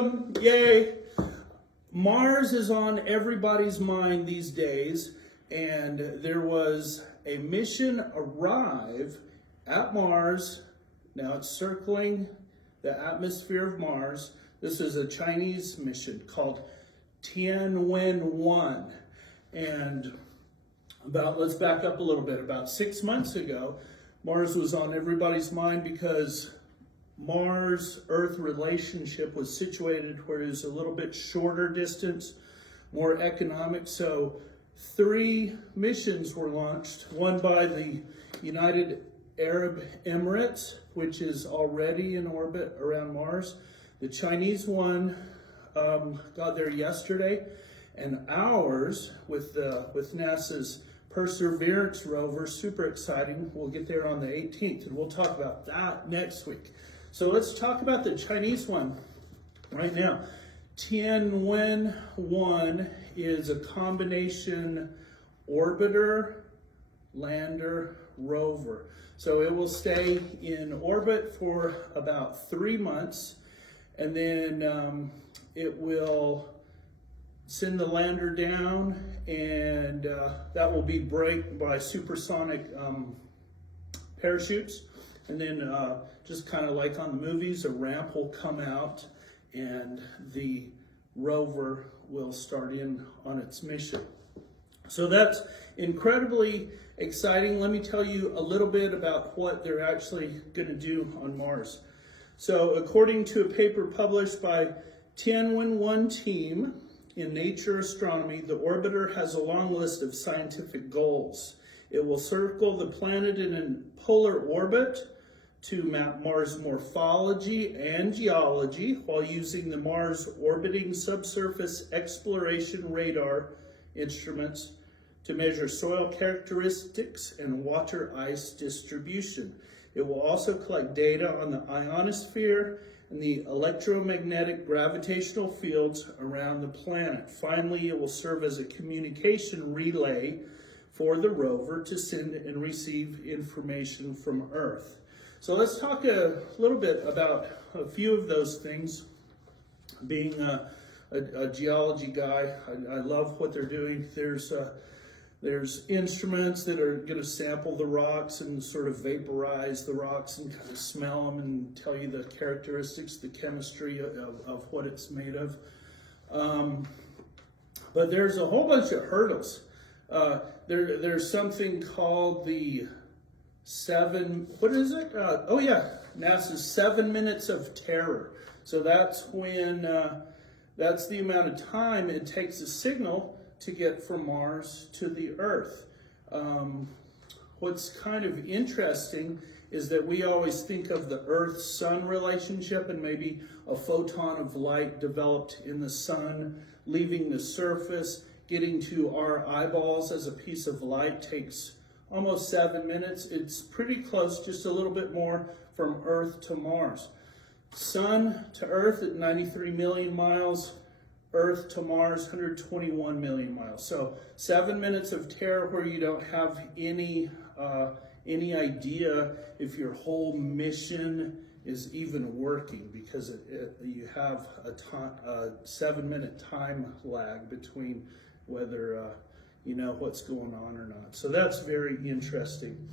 Welcome, yay. Mars is on everybody's mind these days, and there was a mission arrive at Mars. Now it's circling the atmosphere of Mars. This is a Chinese mission called Tianwen. And let's back up a little bit. About 6 months ago, Mars was on everybody's mind because Mars-Earth relationship was situated where it was a little bit shorter distance, more economic. So 3 missions were launched, one by the United Arab Emirates, which is already in orbit around Mars. The Chinese one got there yesterday, and ours with NASA's Perseverance rover, super exciting. We'll get there on the 18th, and we'll talk about that next week. So let's talk about the Chinese one right now. Tianwen-1 is a combination orbiter, lander, rover. So it will stay in orbit for about 3 months, and then it will send the lander down, and that will be braked by supersonic parachutes. And then just kind of like on the movies, a ramp will come out and the rover will start in on its mission. So that's incredibly exciting. Let me tell you a little bit about what they're actually going to do on Mars. So according to a paper published by Tianwen-1 team in Nature Astronomy, the orbiter has a long list of scientific goals. It will circle the planet in a polar orbit to map Mars morphology and geology while using the Mars orbiting subsurface exploration radar instruments to measure soil characteristics and water ice distribution. It will also collect data on the ionosphere and the electromagnetic gravitational fields around the planet. Finally, it will serve as a communication relay for the rover to send and receive information from Earth. So let's talk a little bit about a few of those things. Being a geology guy, I love what they're doing. There's instruments that are going to sample the rocks and sort of vaporize the rocks and kind of smell them and tell you the characteristics, the chemistry of what it's made of. But there's a whole bunch of hurdles. There's something called the NASA's 7 minutes of terror. So that's when, that's the amount of time it takes a signal to get from Mars to the Earth. What's kind of interesting is that we always think of the Earth-Sun relationship, and maybe a photon of light developed in the sun, leaving the surface, getting to our eyeballs as a piece of light takes almost 7 minutes. It's pretty close, just a little bit more from Earth to Mars. Sun to Earth at 93 million miles, Earth to Mars, 121 million miles. So 7 minutes of terror where you don't have any idea if your whole mission is even working, because you have a 7-minute time lag between whether you know what's going on or not. So that's very interesting.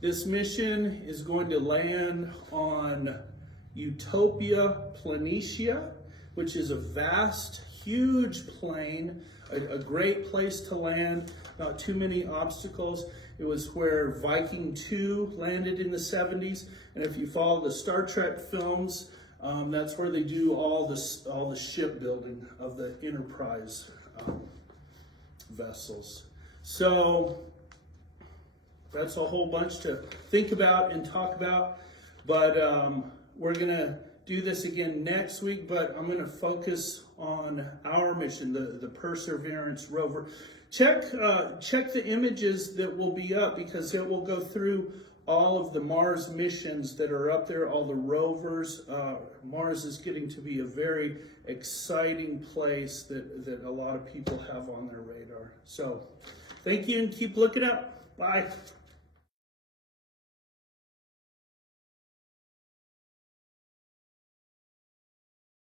This mission is going to land on Utopia Planitia, which is a vast, huge plain, a great place to land, not too many obstacles. It was where Viking 2 landed in the 70s, and if you follow the Star Trek films, that's where they do all the shipbuilding of the Enterprise vessels. So that's a whole bunch to think about and talk about, but we're gonna do this again next week, but I'm gonna focus on our mission, the Perseverance rover. Check the images that will be up, because it will go through all of the Mars missions that are up there, all the rovers. Mars is getting to be a very exciting place that a lot of people have on their radar. So thank you, and keep looking up. Bye.